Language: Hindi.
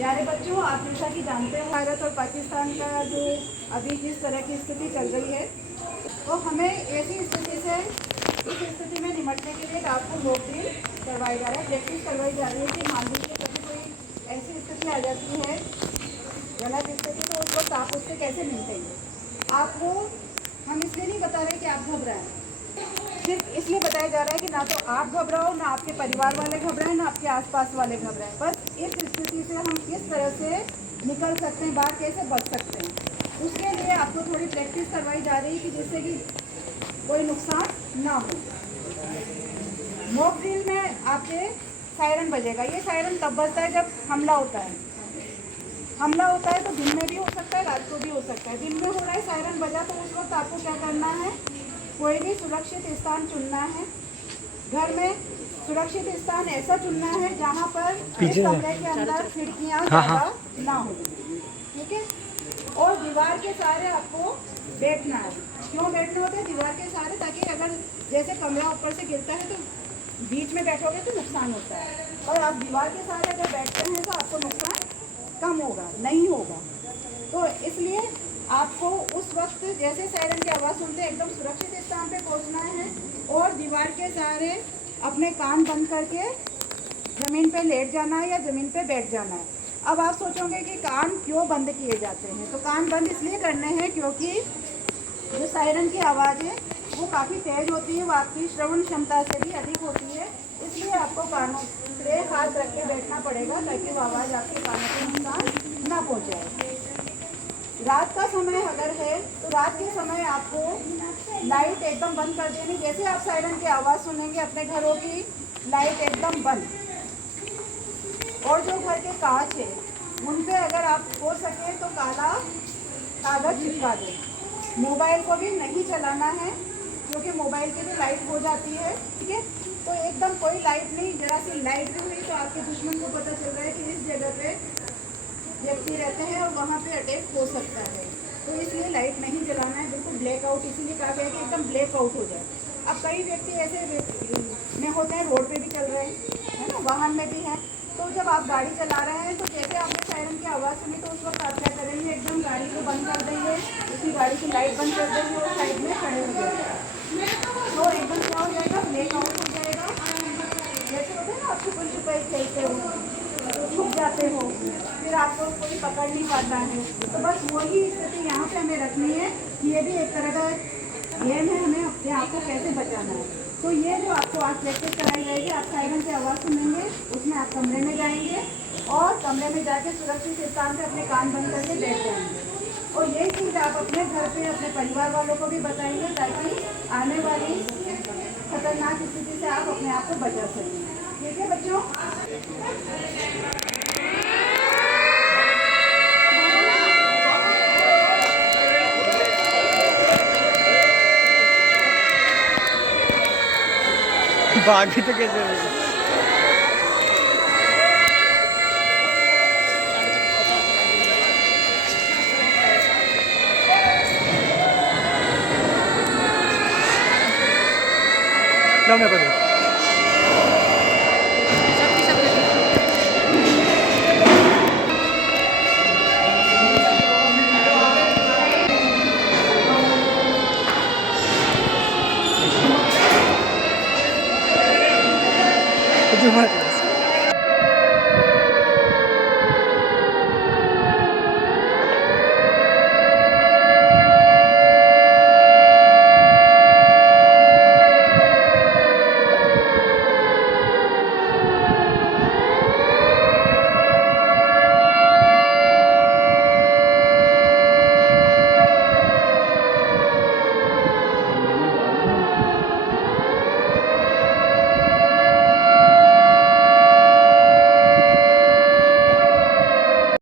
प्यारे बच्चों, आप जैसा कि जानते हो भारत और पाकिस्तान का जो अभी जिस तरह की स्थिति चल रही है, तो हमें ऐसी स्थिति से इस स्थिति में निपटने के लिए आपको मॉक ड्रिल करवाई जा रहा है, प्रैक्टिस करवाई जा रही है कि मान लीजिए कभी कोई ऐसी स्थिति आ जाती है, गलत स्थिति, तो उस वक्त आप उससे कैसे निपटेंगे। आपको हम इसलिए नहीं बता रहे कि आप घबराएं, सिर्फ इसलिए बताया जा रहा है कि ना तो आप घबराओ, ना आपके परिवार वाले घबराएं, ना आपके आसपास वाले घबराएं। बस इस स्थिति से हम किस तरह से निकल सकते हैं, बाहर कैसे बच सकते हैं, उसके लिए आपको थोड़ी प्रैक्टिस करवाई जा रही है कि जिससे कि कोई नुकसान ना हो। मॉक ड्रिल में आपके सायरन बजेगा। ये सायरन तब बजता है जब हमला होता है। हमला होता है तो दिन में भी हो सकता है, रात को भी हो सकता है। दिन में हो रहा है, सायरन बजा, तो उस वक्त आपको क्या करना है, कोई भी सुरक्षित स्थान चुनना है। घर में सुरक्षित स्थान ऐसा चुनना है जहाँ पर कमरे के अंदर खिड़कियाँ ज़्यादा ना हो, ठीक है। और दीवार के सहारे आपको बैठना है। क्यों बैठना होता है दीवार के सहारे, ताकि अगर जैसे कमरा ऊपर से गिरता है तो बीच में बैठोगे तो नुकसान होता है, और आप दीवार के सहारे अगर बैठते हैं तो आपको नुकसान कम होगा, नहीं होगा। तो इसलिए आपको उस वक्त जैसे सायरन की आवाज़ सुनते एकदम सुरक्षित स्थान पे पहुंचना है, और दीवार के सहारे अपने कान बंद करके ज़मीन पे लेट जाना है या ज़मीन पे बैठ जाना है। अब आप सोचोगे कि कान क्यों बंद किए जाते हैं, तो कान बंद इसलिए करने हैं क्योंकि जो सायरन की आवाज़ है वो काफ़ी तेज़ होती है, वो आपकी श्रवण क्षमता से भी अधिक होती है। इसलिए आपको कानों पे हाथ रख के बैठना पड़ेगा ताकि वो आवाज़ आपके कानों को नुकसान ना पहुँचाए। रात का समय अगर है तो रात के समय आपको लाइट एकदम बंद कर देनी। जैसे आप सायरन की आवाज़ सुनेंगे अपने घरों की लाइट एकदम बंद, और जो घर के कांच है उन पे अगर आप हो सके तो काला कागज चिपका दें। मोबाइल को भी नहीं चलाना है क्योंकि मोबाइल की भी लाइट हो जाती है, ठीक है। तो एकदम कोई लाइट नहीं, जरा सी लाइट भी हुई तो आपके दुश्मन को पता चल रहा है कि इस जगह पे व्यक्ति रहते हैं और वहाँ पे अटैक हो सकता है। तो इसलिए लाइट नहीं जलाना है, बिल्कुल ब्लैकआउट, इसीलिए कहा गया कि एकदम ब्लैकआउट हो जाए। अब कई व्यक्ति ऐसे में होते हैं, रोड पे भी चल रहे हैं, है ना, वाहन में भी हैं। तो जब आप गाड़ी चला रहे हैं तो जैसे आपने सायरन की आवाज़ सुनी तो उस वक्त आप क्या करेंगे, एकदम गाड़ी को बंद कर देंगे, उसी गाड़ी की लाइट बंद कर देंगे और साइड में खड़े हो जाएंगे। तो एकदम क्या हो जाएगा, ब्लैकआउट हो जाएगा। जैसे होते हैं ना, आप छुपन छुपाई खेलते हो, छुप जाते हो, फिर आपको कोई पकड़ नहीं पाता है। तो बस वही स्थिति यहाँ पे हमें रखनी है। ये भी एक तरह का गेम है, हमें अपने आप को कैसे बचाना है। तो ये जो आपको आज प्रैक्टिस कराई जाएगी, आप सायरन की आवाज़ सुनेंगे, उसमें आप कमरे में जाएंगे और कमरे में जाके सुरक्षित स्थान पे अपने कान बंद करके बैठ जाएंगे। और यही चीज़ आप अपने घर पे अपने परिवार वालों को भी बताएंगे ताकि आने वाली खतरनाक स्थिति से आप अपने आप को बचा सकें। ठीक है बच्चों। भाग भी तो कैसे रही। लो मेरे को